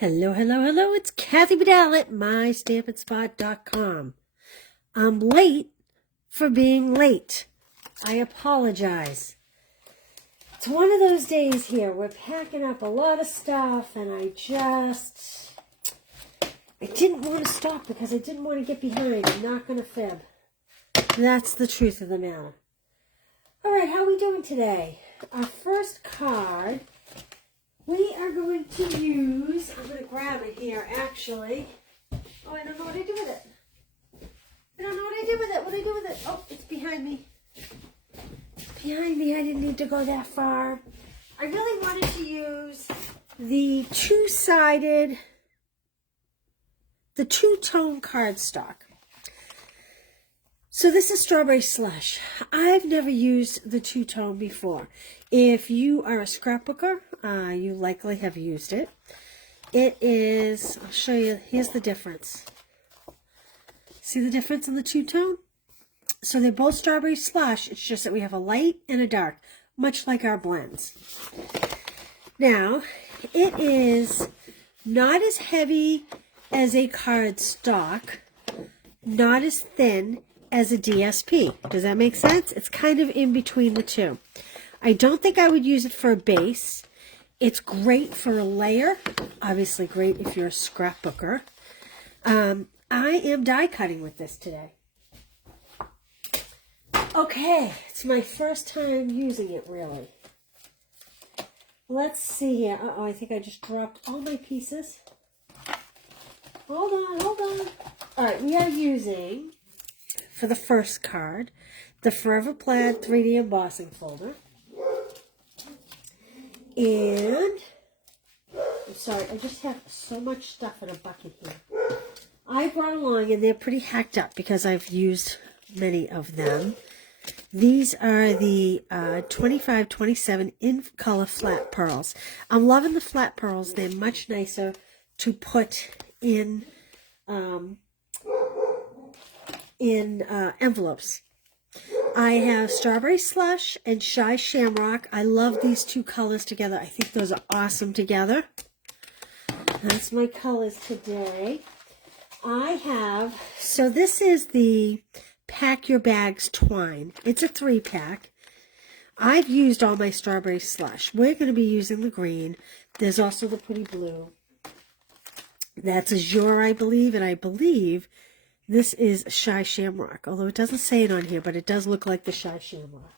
Hello, hello, hello. It's Kathy Bedell at mystampandspot.com. I'm late for being late. I apologize. It's one of those days here. We're packing up a lot of stuff, and I didn't want to stop because I didn't want to get behind. I'm not going to fib. That's the truth of the matter. All right, how are we doing today? Our first card, we are going to use, I'm going to grab it here, actually. Oh, I don't know what I do with it. I don't know what I do with it. What do I do with it? Oh, it's behind me. It's behind me. I didn't need to go that far. I really wanted to use the two-sided, the two-tone cardstock. So this is Strawberry Slush. I've never used the two-tone before. If you are a scrapbooker, you likely have used it. It is, I'll show you, here's the difference. See the difference in the two-tone? So they're both Strawberry Slush, it's just that we have a light and a dark, much like our blends. Now, it is not as heavy as a cardstock, not as thin as a DSP. Does that make sense? It's kind of in between the two. I don't think I would use it for a base. It's great for a layer. Obviously great if you're a scrapbooker. I am die cutting with this today. Okay, it's my first time using it really. Let's see here. Uh-oh, I think I just dropped all my pieces. Hold on, hold on. All right, we are using, for the first card, the Forever Plaid 3D embossing folder. And, I'm sorry, I just have so much stuff in a bucket here. I brought along, and they're pretty hacked up because I've used many of them. These are the 25-27 in color flat pearls. I'm loving the flat pearls. They're much nicer to put in envelopes. I have Strawberry Slush and Shy Shamrock. I love these two colors together. I think those are awesome together. That's my colors today. I have, so this is the Pack Your Bags Twine. It's a 3-pack. I've used all my Strawberry Slush. We're going to be using the green. There's also the pretty blue. That's Azure, I believe, and I believe this is Shy Shamrock, although it doesn't say it on here, but it does look like the Shy Shamrock.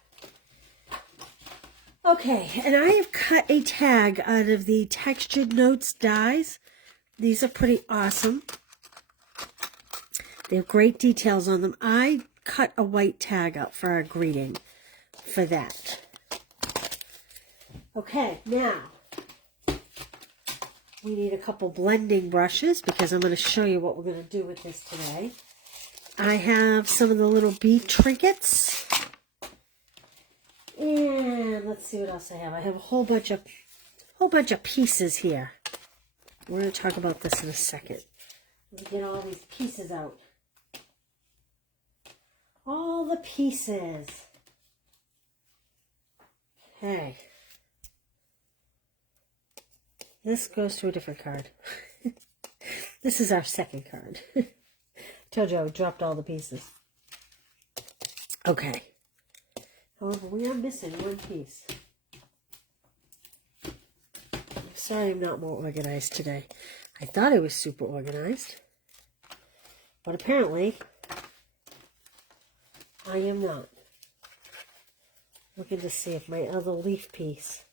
Okay, and I have cut a tag out of the Textured Notes dies. These are pretty awesome. They have great details on them. I cut a white tag out for our greeting for that. Okay, now we need a couple blending brushes because I'm going to show you what we're going to do with this today. I have some of the little bead trinkets. And let's see what else I have. I have a whole bunch of pieces here. We're going to talk about this in a second. Let me get all these pieces out. All the pieces. Okay. This goes to a different card. This is our second card. Told you I dropped all the pieces. Okay. However, we are missing one piece. I'm sorry I'm not more organized today. I thought I was super organized. But apparently, I am not. Looking to see if my other leaf piece.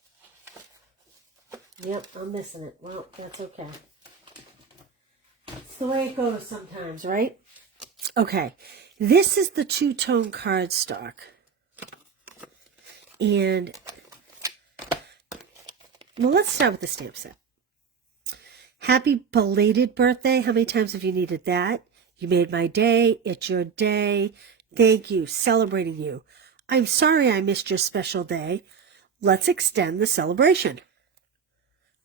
Yep, I'm missing it. Well, that's okay. It's the way it goes sometimes, right? Okay, this is the two-tone cardstock. And, well, let's start with the stamp set. Happy belated birthday. How many times have you needed that? You made my day. It's your day. Thank you. Celebrating you. I'm sorry I missed your special day. Let's extend the celebration.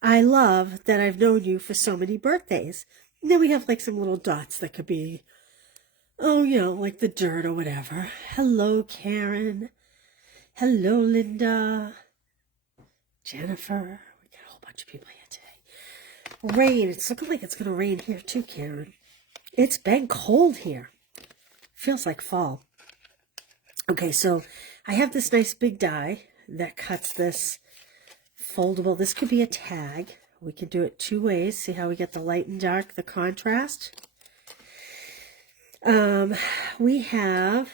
I love that I've known you for so many birthdays. And then we have like some little dots that could be, oh, you know, like the dirt or whatever. Hello, Karen. Hello, Linda. Jennifer. We got a whole bunch of people here today. rain. It's looking like it's going to rain here too, Karen. It's been cold here. Feels like fall. Okay, so I have this nice big die that cuts this foldable. This could be a tag. We could do it two ways. See how we get the light and dark, the contrast. We have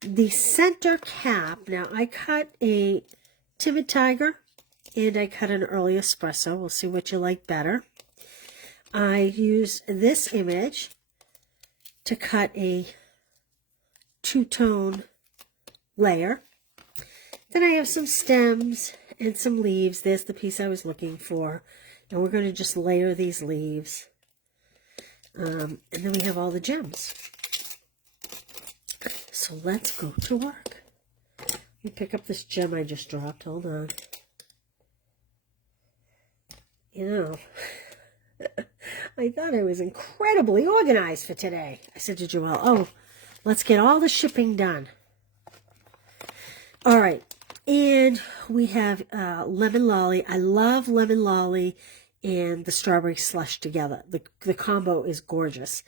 the center cap. Now, I cut a Timid Tiger and I cut an early espresso. We'll see what you like better. I use this image to cut a two-tone layer. Then I have some stems and some leaves. There's the piece I was looking for. And we're going to just layer these leaves. And then we have all the gems. So let's go to work. Let me pick up this gem I just dropped. Hold on. You know, I thought I was incredibly organized for today. I said to Joelle, oh, let's get all the shipping done. All right. And we have lemon lolly. I love lemon lolly and the strawberry slush together. The combo is gorgeous.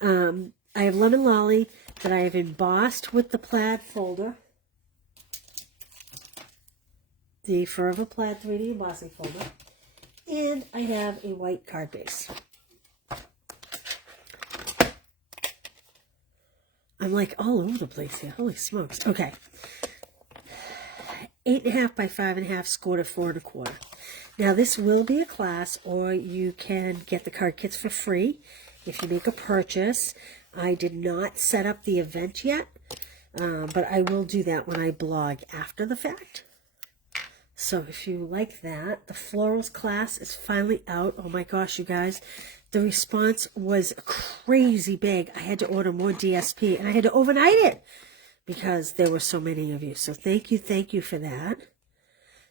I have lemon lolly that I have embossed with the plaid folder. The Forever Plaid 3D embossing folder. And I have a white card base. I'm like all over the place here. Holy smokes. Okay. 8.5 by 5.5, scored at 4 1/4. Now this will be a class, or you can get the card kits for free if you make a purchase. I did not set up the event yet, but I will do that when I blog after the fact. So if you like that, the florals class is finally out. Oh my gosh, you guys. The response was crazy big. I had to order more DSP, and I had to overnight it because there were so many of you. So thank you for that.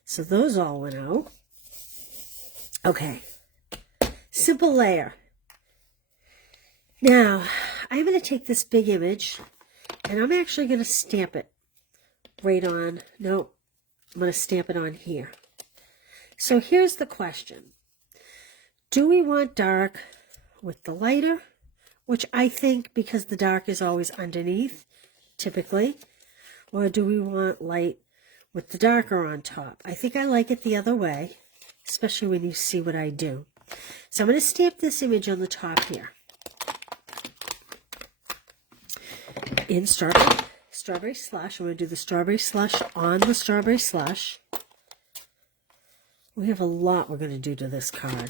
So those all went out. Okay. Simple layer. Now, I'm going to take this big image, and I'm actually going to stamp it right on. No, I'm going to stamp it on here. So here's the question. Do we want dark with the lighter? Which I think, because the dark is always underneath, typically. Or do we want light with the darker on top? I think I like it the other way, especially when you see what I do. So I'm going to stamp this image on the top here. In strawberry slush. I'm going to do the strawberry slush on the strawberry slush. We have a lot we're going to do to this card.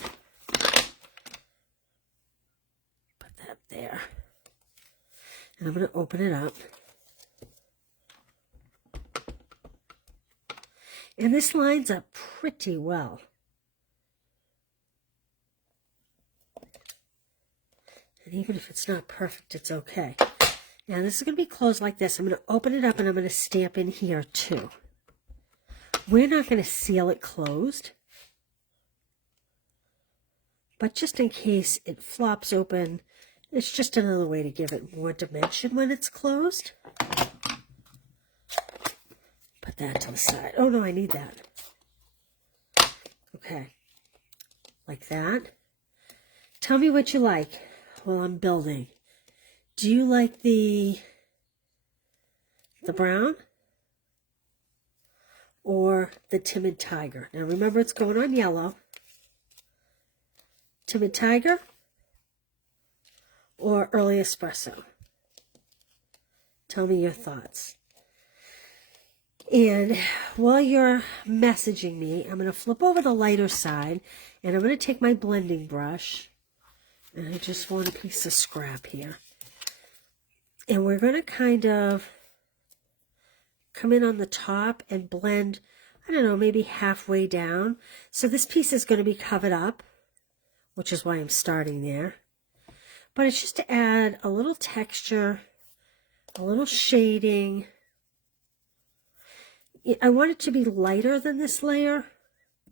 Put that there. And I'm going to open it up. And this lines up pretty well. And even if it's not perfect, it's okay. Now this is going to be closed like this. I'm going to open it up and I'm going to stamp in here too. We're not going to seal it closed. But just in case it flops open, it's just another way to give it more dimension when it's closed. Put that to the side. Oh no, I need that. Okay. Like that. Tell me what you like while I'm building. Do you like the brown or the Timid Tiger? Now remember, it's going on yellow. Timid Tiger or early espresso? Tell me your thoughts. And while you're messaging me, I'm going to flip over the lighter side, and I'm going to take my blending brush, and I just want a piece of scrap here. And we're going to kind of come in on the top and blend, I don't know, maybe halfway down. So this piece is going to be covered up, which is why I'm starting there. But it's just to add a little texture, a little shading. I want it to be lighter than this layer.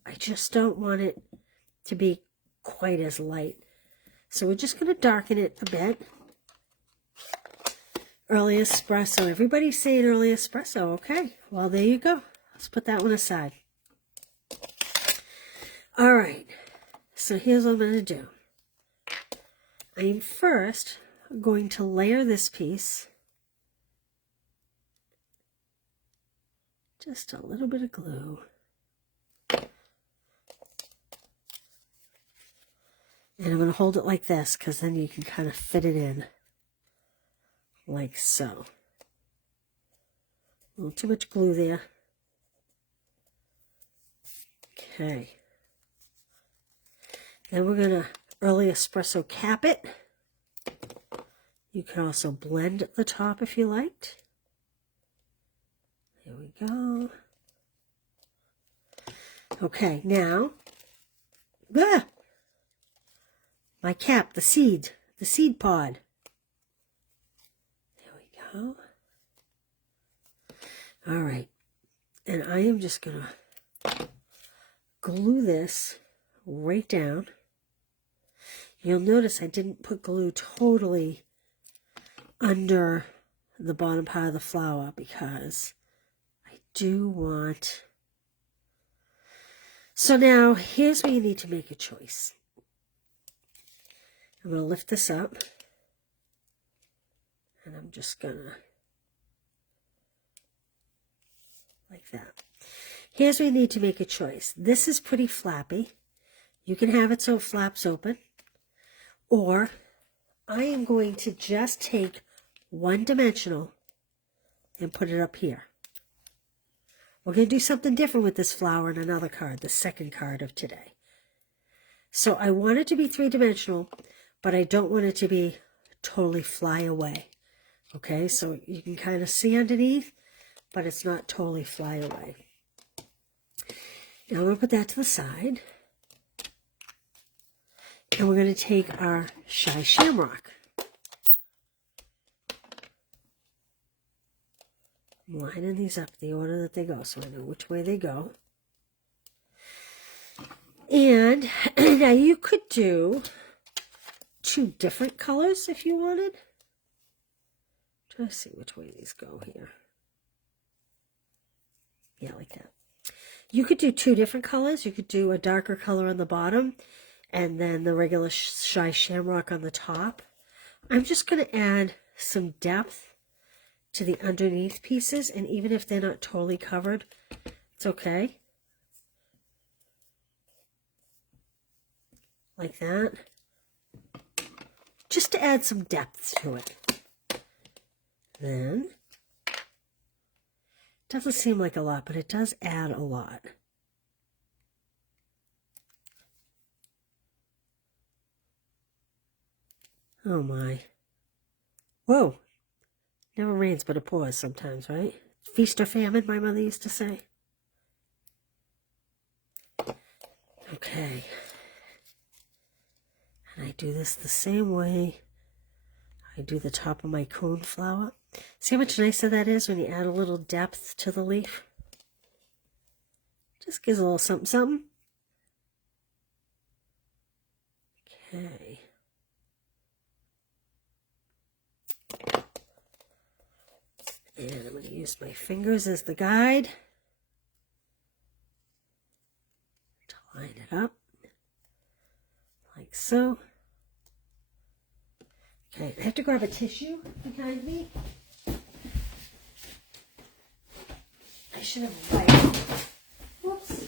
I just don't want it to be quite as light. So we're just going to darken it a bit. Early espresso. Everybody's saying early espresso. Okay, well, there you go. Let's put that one aside. All right. So here's what I'm going to do. I'm first going to layer this piece. Just a little bit of glue. And I'm going to hold it like this because then you can kind of fit it in like so. A little too much glue there. Okay. Then we're going to early espresso cap it. You can also blend the top if you liked. There we go. Okay, now, my cap, the seed pod. There we go. All right, and I am just going to glue this right down. You'll notice I didn't put glue totally under the bottom part of the flower because I do want... So now, here's where you need to make a choice. I'm going to lift this up, and I'm just going to, like that. Here's where you need to make a choice. This is pretty flappy. You can have it so it flaps open, or I am going to just take one dimensional and put it up here. We're going to do something different with this flower in another card, the second card of today. So I want it to be three-dimensional, but I don't want it to be totally fly away. Okay, so you can kind of see underneath, but it's not totally fly away. Now I'm going to put that to the side. And we're going to take our Shy Shamrock. I'm lining these up the order that they go, so I know which way they go. And now you could do two different colors if you wanted. Try to see which way these go here. Yeah, like that. You could do two different colors. You could do a darker color on the bottom and then the regular Shy Shamrock on the top. I'm just going to add some depth to the underneath pieces, and even if they're not totally covered, it's okay. Like that. Just to add some depth to it. Then, doesn't seem like a lot, but it does add a lot. Oh my. Whoa. Never rains but it pours sometimes, right? Feast or famine, my mother used to say. Okay. And I do this the same way I do the top of my coneflower. See how much nicer that is when you add a little depth to the leaf? Just gives a little something, something. Okay. And I'm going to use my fingers as the guide to line it up, like so. Okay, I have to grab a tissue behind me. I should have wiped. Whoops.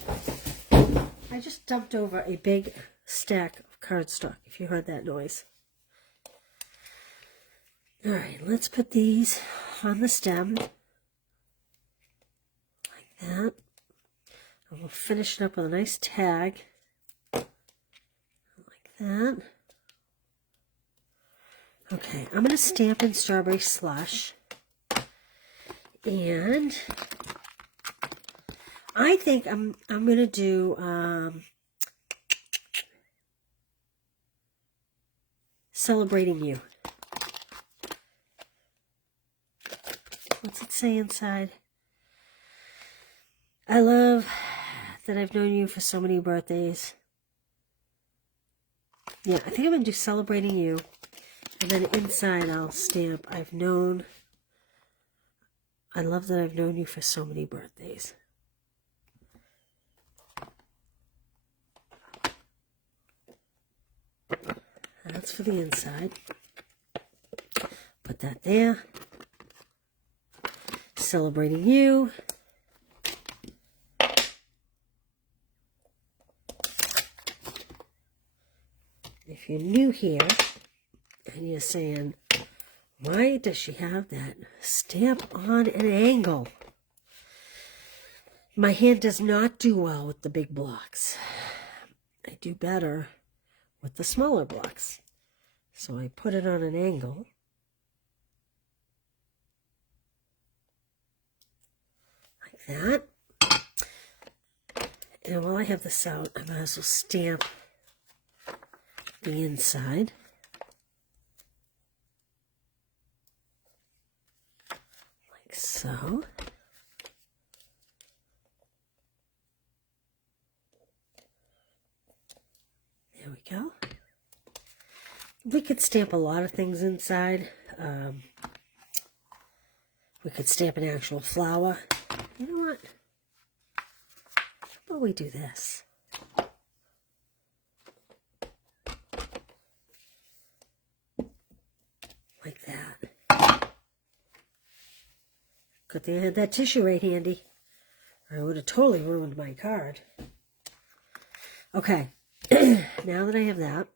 I just dumped over a big stack of cardstock, if you heard that noise. All right, let's put these on the stem, like that. And we'll finish it up with a nice tag, like that. Okay, I'm going to stamp in Strawberry Slush, and I think I'm going to do Celebrating You. What's it say inside? I love that I've known you for so many birthdays. Yeah, I think I'm going to do Celebrating You. And then inside I'll stamp, I love that I've known you for so many birthdays. that's for the inside. Put that there. Celebrating you. If you're new here and you're saying, why does she have that stamp on an angle? My hand does not do well with the big blocks. I do better with the smaller blocks. So I put it on an angle. Like that. And while I have this out, I might as well stamp the inside. Like so. There we go. We could stamp a lot of things inside. We could stamp an actual flower. You know what? How about we do this? Like that. Good thing I had that tissue right handy, or I would have totally ruined my card. Okay, now that I have that,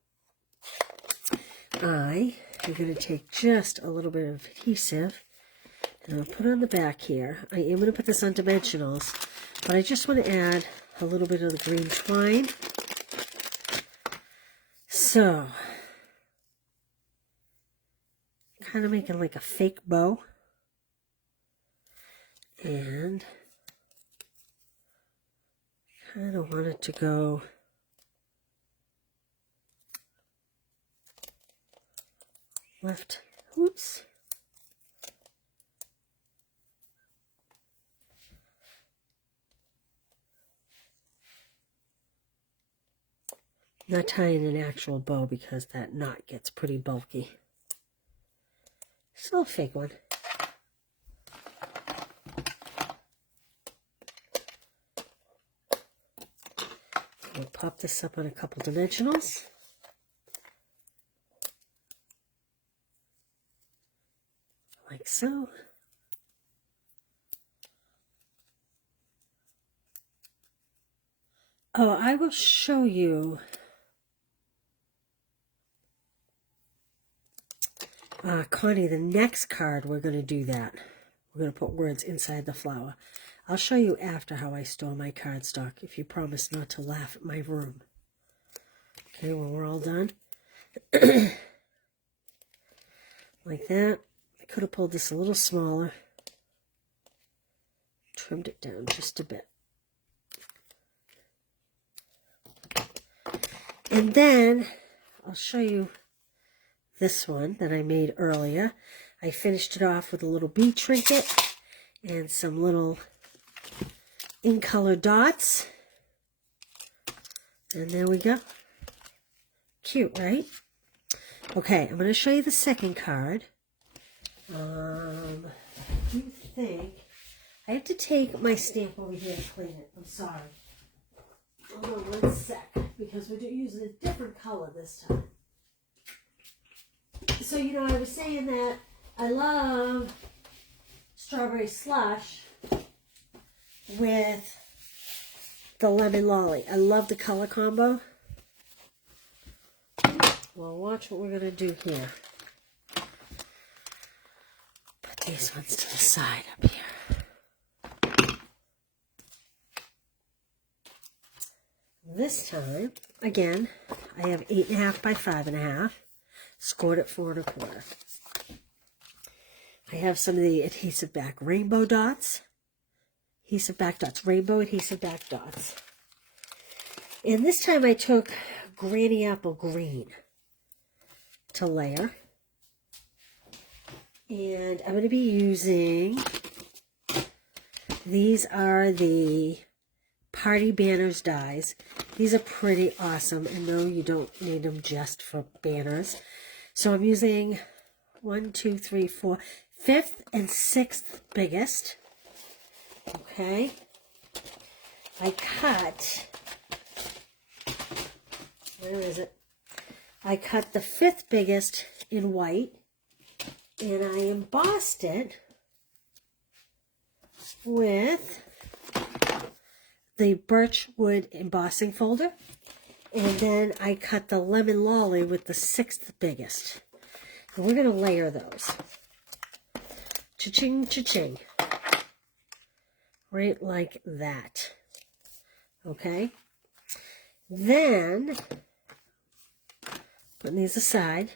I am going to take just a little bit of adhesive and I'll put it on the back here. I am going to put this on dimensionals, but I just want to add a little bit of the green twine. So, kind of making like a fake bow. And kind of want it to go left. Oops. Not tying an actual bow because that knot gets pretty bulky. Still a fake one. We'll pop this up on a couple dimensionals. Like so. Oh, I will show you Connie, the next card we're going to do that. We're going to put words inside the flower. I'll show you after how I store my cardstock if you promise not to laugh at my room. Okay, when we're all done. Like that. I could have pulled this a little smaller. Trimmed it down just a bit. And then I'll show you this one that I made earlier. I finished it off with a little bee trinket and some little in color dots. And there we go. Cute, right? Okay, I'm going to show you the second card. I do think I have to take my stamp over here and clean it. I'm sorry. Hold on one sec, because we're using a different color this time. So, you know, I was saying that I love strawberry slush with the lemon lolly. I love the color combo. Well, watch what we're going to do here. Put these ones to the side up here. This time, again, I have 8.5 by 5.5. Scored at 4 1/4. I have some of the adhesive back rainbow dots. Adhesive back dots. Rainbow adhesive back dots. And this time I took Granny Apple Green to layer. And I'm going to be using, these are the Party Banners dies. These are pretty awesome. And no, you don't need them just for banners. So I'm using 1, 2, 3, 4, 5th and 6th biggest. Okay. I cut, where is it? I cut the 5th biggest in white, and I embossed it with the birch wood embossing folder. And then I cut the lemon lolly with the 6th biggest. And we're going to layer those. Cha-ching, cha-ching. Right like that. Okay. Then, putting these aside,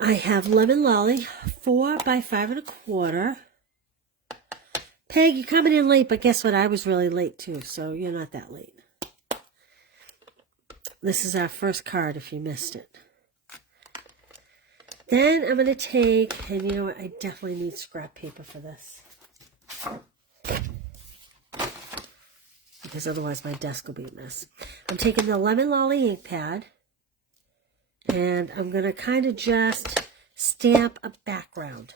I have lemon lolly, 4 by 5 1/4. Peg, you're coming in late, but guess what? I was really late too, so you're not that late. This is our first card if you missed it. Then I'm going to take, and you know what? I definitely need scrap paper for this, because otherwise my desk will be a mess. I'm taking the lemon lolly ink pad, and I'm going to kind of just stamp a background.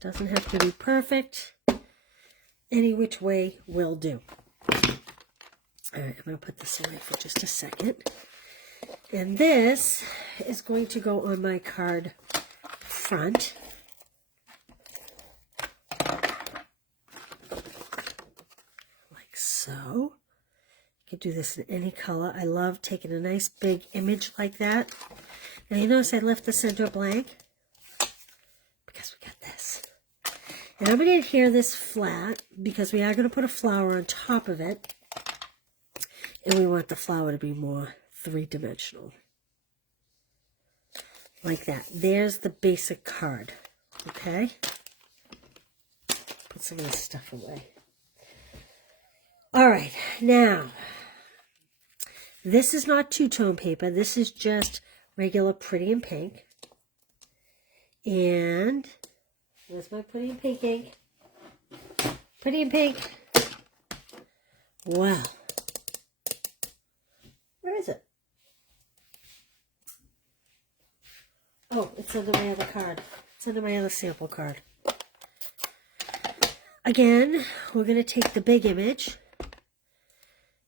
Doesn't have to be perfect. Any which way will do. All right, I'm going to put this away for just a second. And this is going to go on my card front. Like so. You can do this in any color. I love taking a nice big image like that. Now you notice I left the center blank because we got this. And I'm going to adhere this flat because we are going to put a flower on top of it. And we want the flower to be more three-dimensional. Like that. There's the basic card. Okay? Put some of this stuff away. Alright, now, this is not two-tone paper. This is just regular Pretty in Pink. And where's my Pretty in Pink ink? Pretty in Pink. Wow. Where is it? Oh, it's under my other card. It's under my other sample card. Again, we're going to take the big image.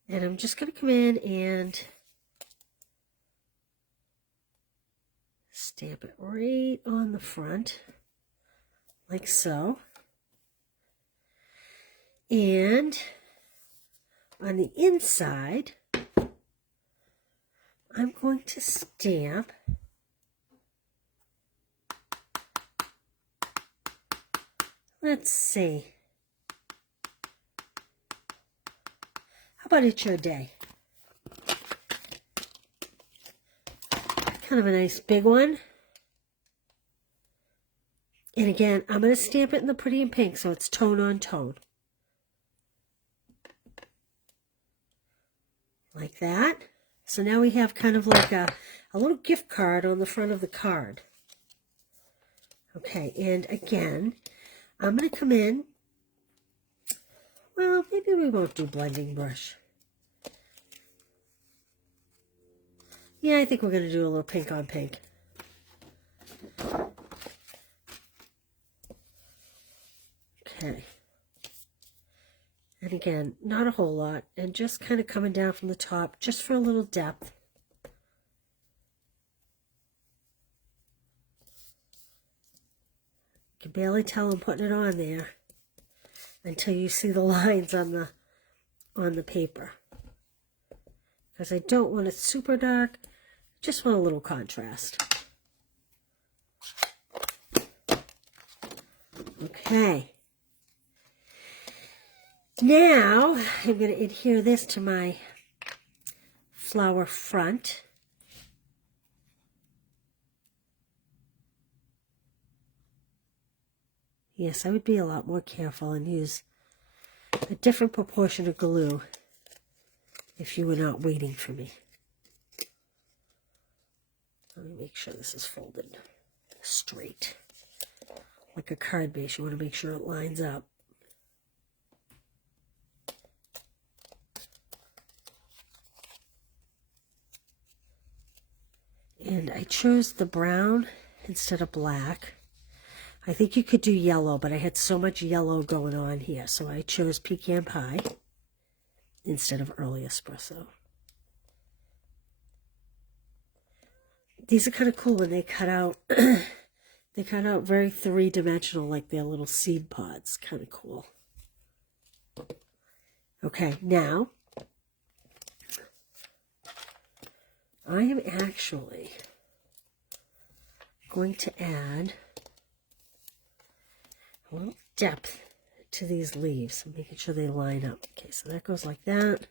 And I'm just going to come in and stamp it right on the front. Like so. And on the inside, I'm going to stamp let's see. How about It's Your Day? Kind of a nice big one. And again, I'm going to stamp it in the Pretty in Pink so it's tone on tone. Like that. So now we have kind of like a little gift card on the front of the card. Okay, and again, I'm going to come in. Well, maybe we won't do blending brush. Yeah, I think we're going to do a little pink on pink. Okay. And again, not a whole lot. And just kind of coming down from the top, just for a little depth. You can barely tell I'm putting it on there until you see the lines on the paper. Because I don't want it super dark, just want a little contrast. Okay. Now, I'm going to adhere this to my flower front. Yes, I would be a lot more careful and use a different proportion of glue if you were not waiting for me. Let me make sure this is folded straight. Like a card base, you want to make sure it lines up. And I chose the brown instead of black. I think you could do yellow, but I had so much yellow going on here, so I chose pecan pie instead of early espresso. These are kind of cool when they cut out. They cut out very three-dimensional, like they're little seed pods. Kind of cool. Okay, now I am actually going to add a little depth to these leaves. I'm making sure they line up. Okay, so that goes like that.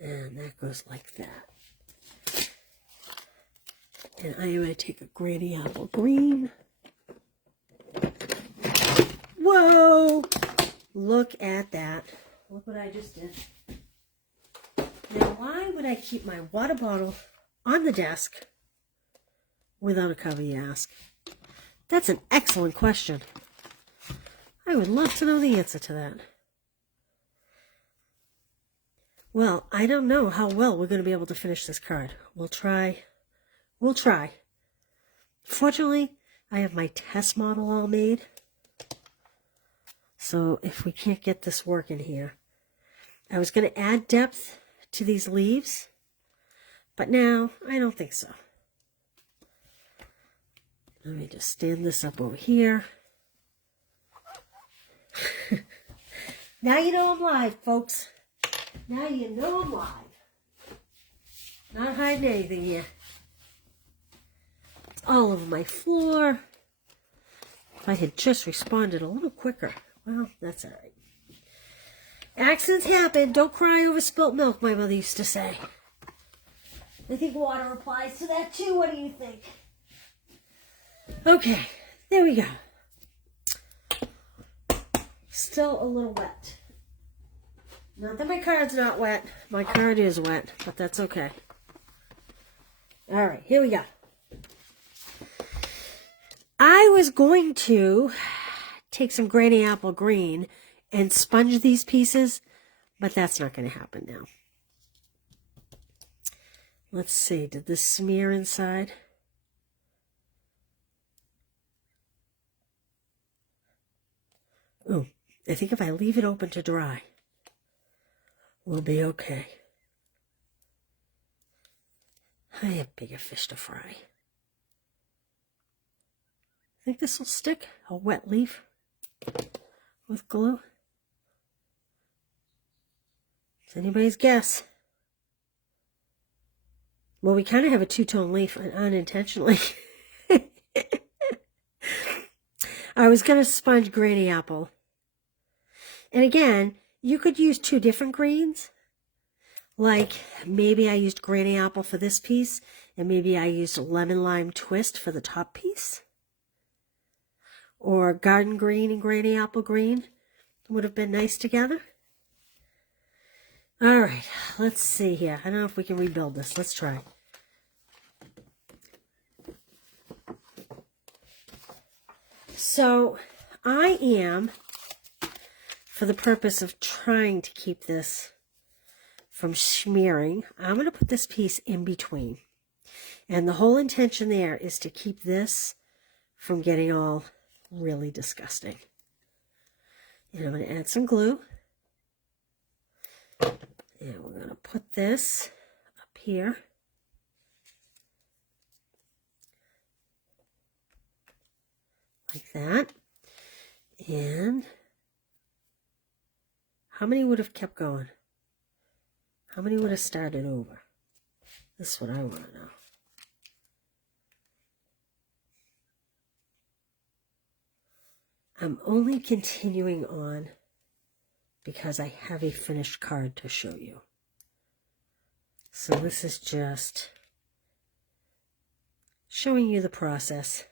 And that goes like that. And I am going to take a granny apple green. Whoa! Look at that. Look what I just did. Now, why would I keep my water bottle on the desk without a cover, you ask? That's an excellent question. I would love to know the answer to that. Well, I don't know how well we're going to be able to finish this card. We'll try. We'll try. Fortunately, I have my test model all made. So if we can't get this working here, I was going to add depth to these leaves, but now I don't think so. Let me just stand this up over here. Now you know I'm live, folks. Now you know I'm live. Not hiding anything here. It's all over my floor. If I had just responded a little quicker. Well, that's all right. Accidents happen. Don't cry over spilt milk, my mother used to say. I think water applies to that too. What do you think? Okay, there we go. Still a little wet. Not that my card's not wet. My card is wet, but that's okay. All right, here we go. I was going to take some granny apple green and sponge these pieces, but that's not going to happen now. Let's see, did this smear inside? Oh, I think if I leave it open to dry, we'll be okay. I have bigger fish to fry. Think this will stick? A wet leaf with glue? It's anybody's guess. Well, we kind of have a two-tone leaf unintentionally. I was going to sponge granny apple. And again, you could use two different greens. Like maybe I used granny apple for this piece, and maybe I used lemon lime twist for the top piece. Or garden green and granny apple green would have been nice together. All right, let's see here. I don't know if we can rebuild this. Let's try. So I am, for the purpose of trying to keep this from smearing, I'm going to put this piece in between. And the whole intention there is to keep this from getting all really disgusting. And I'm going to add some glue. And we're going to put this up here. Like that. And how many would have kept going? How many would have started over? This is what I want to know. I'm only continuing on because I have a finished card to show you. So this is just showing you the process,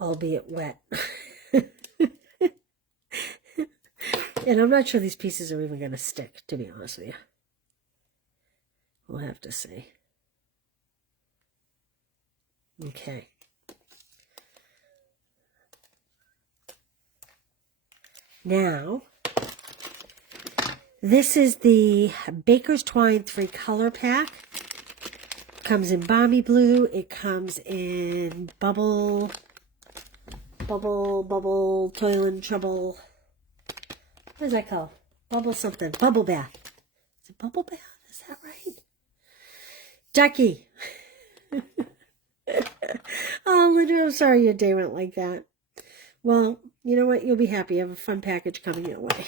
albeit wet. And I'm not sure these pieces are even going to stick, to be honest with you. We'll have to see. Okay. Now, this is the Baker's Twine 3-color pack. comes in balmy blue. It comes in bubble, toil and trouble. What is that called? Bubble something. Bubble bath. Is it bubble bath? Is that right? Ducky. Oh, Linda, I'm sorry your day went like that. Well, you know what? You'll be happy. You have a fun package coming your way.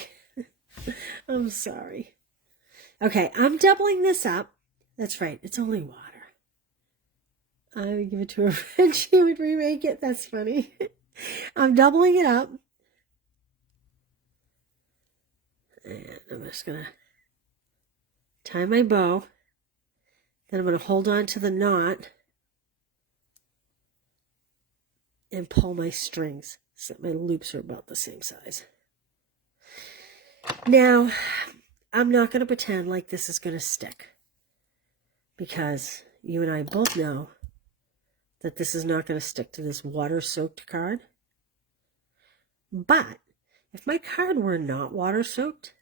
I'm sorry. Okay, I'm doubling this up. That's right. It's only water. I would give it to her friend. She would remake it. That's funny. I'm doubling it up. And I'm just going to tie my bow. Then I'm going to hold on to the knot and pull my strings so that my loops are about the same size. Now, I'm not going to pretend like this is going to stick, because you and I both know that this is not going to stick to this water-soaked card. But if my card were not water-soaked,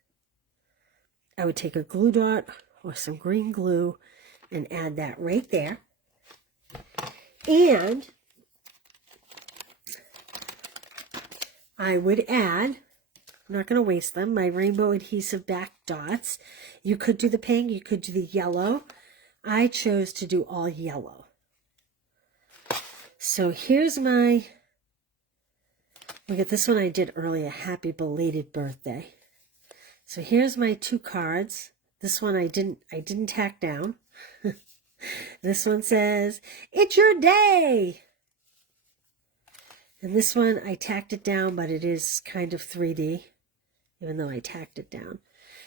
I would take a glue dot or some green glue and add that right there. And I would add, I'm not going to waste them, my rainbow adhesive back dots. You could do the pink, you could do the yellow. I chose to do all yellow. So here's my, look at this one I did earlier, happy belated birthday. So here's my two cards. This one I didn't tack down. This one says, it's your day. And this one I tacked it down, but it is kind of 3D, even though I tacked it down.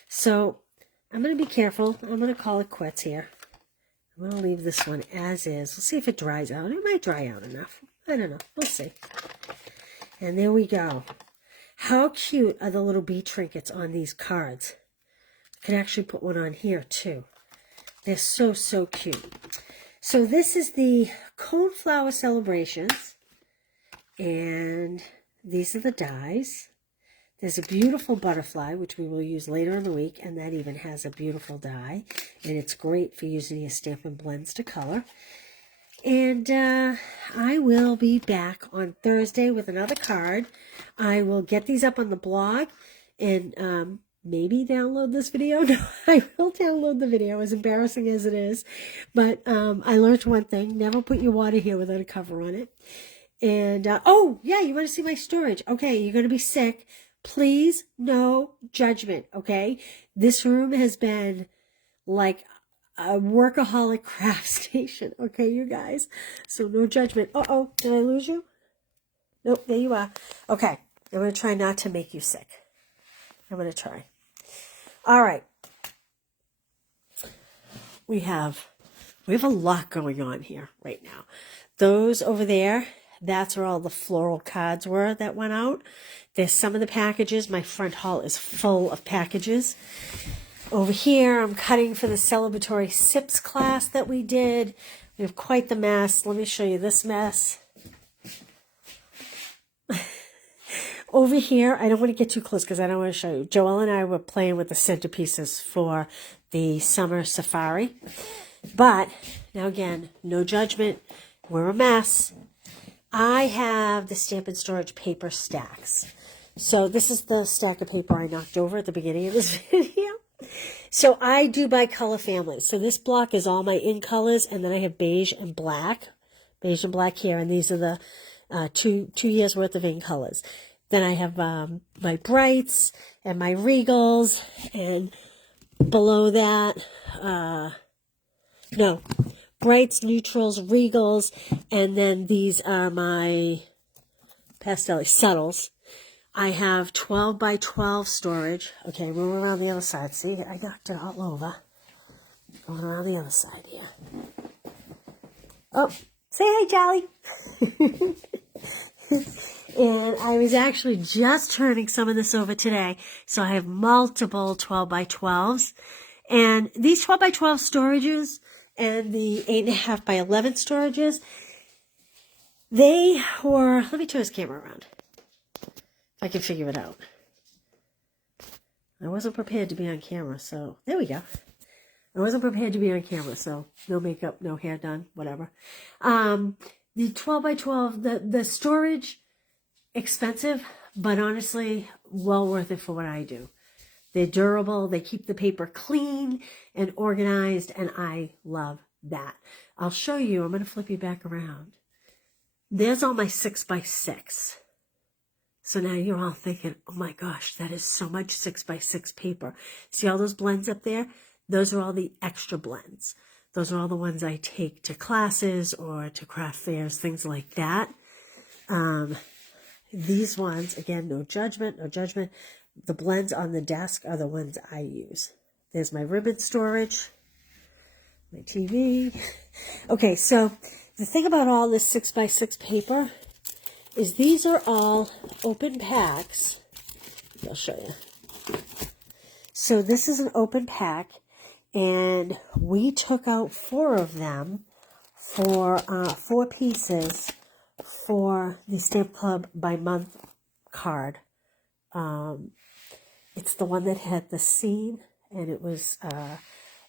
So I'm going to be careful. I'm going to call it quits here. I'm going to leave this one as is. We'll see if it dries out. It might dry out enough. I don't know. We'll see. And there we go. How cute are the little bee trinkets on these cards? I could actually put one on here too. They're so, so cute. So this is the Coneflower Celebrations. And these are the dies. There's a beautiful butterfly, which we will use later in the week, and that even has a beautiful die. And it's great for using your Stampin' Blends to color. And I will be back on Thursday with another card. I will get these up on the blog and maybe download this video. No, I will download the video, as embarrassing as it is. But I learned one thing. Never put your water here without a cover on it. And, oh, yeah, you want to see my storage. Okay, you're going to be sick. Please, no judgment, okay? This room has been like a workaholic craft station, okay, you guys? So no judgment. Uh-oh, did I lose you? Nope, there you are. Okay, I'm going to try not to make you sick. I'm going to try. All right. We have a lot going on here right now. Those over there, that's where all the floral cards were that went out. There's some of the packages. My front hall is full of packages. Over here, I'm cutting for the celebratory SIPs class that we did. We have quite the mess. Let me show you this mess. Over here, I don't want to get too close because I don't want to show you. Joelle and I were playing with the centerpieces for the summer safari. But, now again, no judgment. We're a mess. I have the Stampin' Storage paper stacks. So this is the stack of paper I knocked over at the beginning of this video. So I do by color families. So this block is all my in colors, and then I have beige and black. Beige and black here, and these are the two years worth of in colors. Then I have my brights and my regals, and below that, no, brights, neutrals, regals, and then these are my pastel subtles. I have 12 by 12 storage. Okay, move around the other side. See, I knocked it all over. Going around the other side here. Oh, say hi, Jolly. And I was actually just turning some of this over today. So I have multiple 12 by 12s. And these 12 by 12 storages and the 8.5 by 11 storages, they were, let me turn this camera around. If I can figure it out. I wasn't prepared to be on camera, so there we go. I wasn't prepared to be on camera, so no makeup, no hair done, whatever. The 12 by 12, the storage, expensive, but honestly, well worth it for what I do. They're durable, they keep the paper clean and organized, and I love that. I'll show you, I'm going to flip you back around. There's all my 6 by 6. So now you're all thinking, oh my gosh, that is so much 6 by 6 paper. See all those blends up there? Those are all the extra blends. Those are all the ones I take to classes or to craft fairs, things like that. These ones, again, no judgment, no judgment. The blends on the desk are the ones I use. There's my ribbon storage, my TV. Okay, so the thing about all this 6 by 6 paper is these are all open packs. I'll show you. So this is an open pack, and we took out 4 of them for 4 pieces for the Stamp Club by month card. It's the one that had the scene, and it was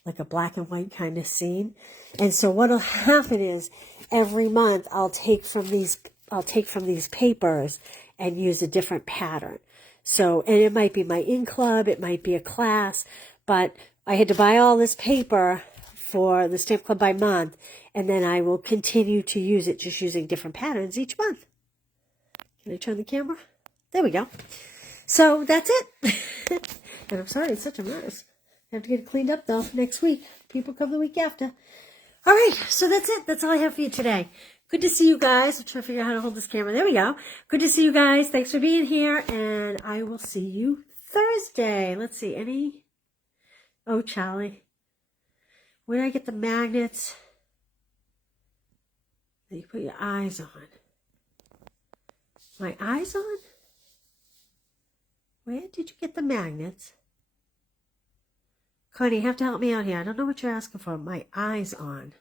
like a black and white kind of scene. And so what'll happen is every month I'll take from these papers and use a different pattern. So, and it might be my in club, it might be a class, but I had to buy all this paper for the Stamp Club by month, and then I will continue to use it just using different patterns each month. Can I turn the camera? There we go. So that's it. And I'm sorry, it's such a mess. I have to get it cleaned up though next week. People come the week after. All right, so that's it. That's all I have for you today. Good to see you guys. I'm trying to figure out how to hold this camera. There we go. Good to see you guys. Thanks for being here, and I will see you Thursday. Let's see, any... Oh, Charlie. Where did I get the magnets that you put your eyes on? My eyes on? Where did you get the magnets? Connie, you have to help me out here. I don't know what you're asking for. My eyes on.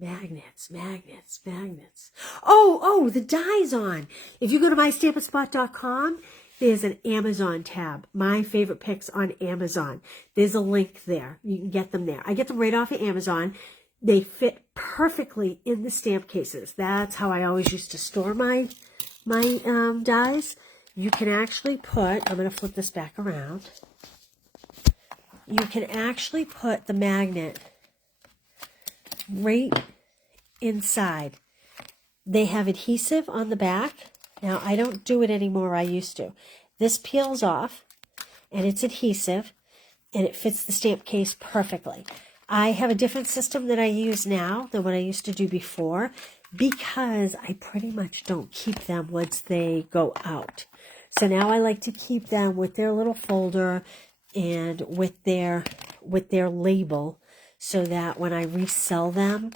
Magnets, magnets, magnets. Oh, the dies on. If you go to mystampinspot.com, there's an Amazon tab. My favorite picks on Amazon. There's a link there. You can get them there. I get them right off of Amazon. They fit perfectly in the stamp cases. That's how I always used to store my dies. You can actually put, I'm going to flip this back around. You can actually put the magnet right inside. They have adhesive on the back. Now, I don't do it anymore. I used to. This peels off, and it's adhesive, and it fits the stamp case perfectly. I have a different system that I use now than what I used to do before, because I pretty much don't keep them once they go out. So now I like to keep them with their little folder and with their label, so that when I resell them,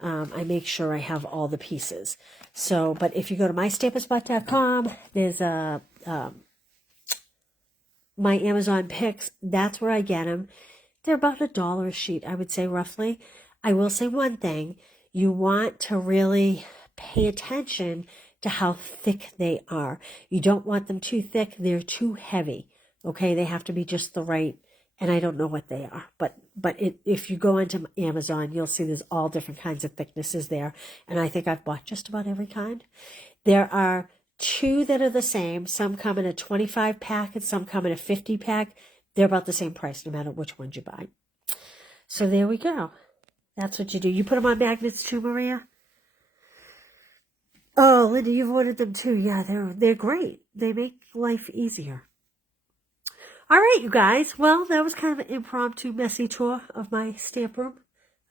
I make sure I have all the pieces. So, but if you go to mystampinspot.com, there's my Amazon picks. That's where I get them. They're about $1 a sheet, I would say, roughly. I will say one thing. You want to really pay attention to how thick they are. You don't want them too thick. They're too heavy. Okay, they have to be just the right, and I don't know what they are, but if you go into Amazon, you'll see there's all different kinds of thicknesses there, and I think I've bought just about every kind. There are 2 that are the same. Some come in a 25 pack, and some come in a 50 pack. They're about the same price, no matter which ones you buy. So there we go. That's what you do. You put them on magnets too, Maria? Oh, Linda, you've ordered them too. Yeah, they're great. They make life easier. All right, you guys. Well, that was kind of an impromptu, messy tour of my stamp room.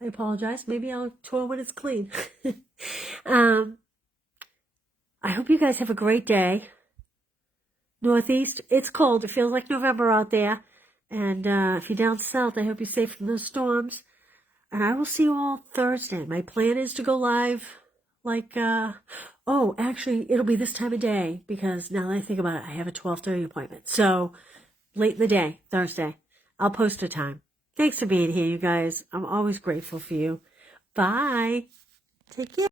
I apologize. Maybe I'll tour when it's clean. I hope you guys have a great day. Northeast, it's cold. It feels like November out there. And if you're down south, I hope you're safe from those storms. And I will see you all Thursday. My plan is to go live like, actually, it'll be this time of day, because now that I think about it, I have a 12:30 appointment. So, late in the day, Thursday. I'll post a time. Thanks for being here, you guys. I'm always grateful for you. Bye. Take care.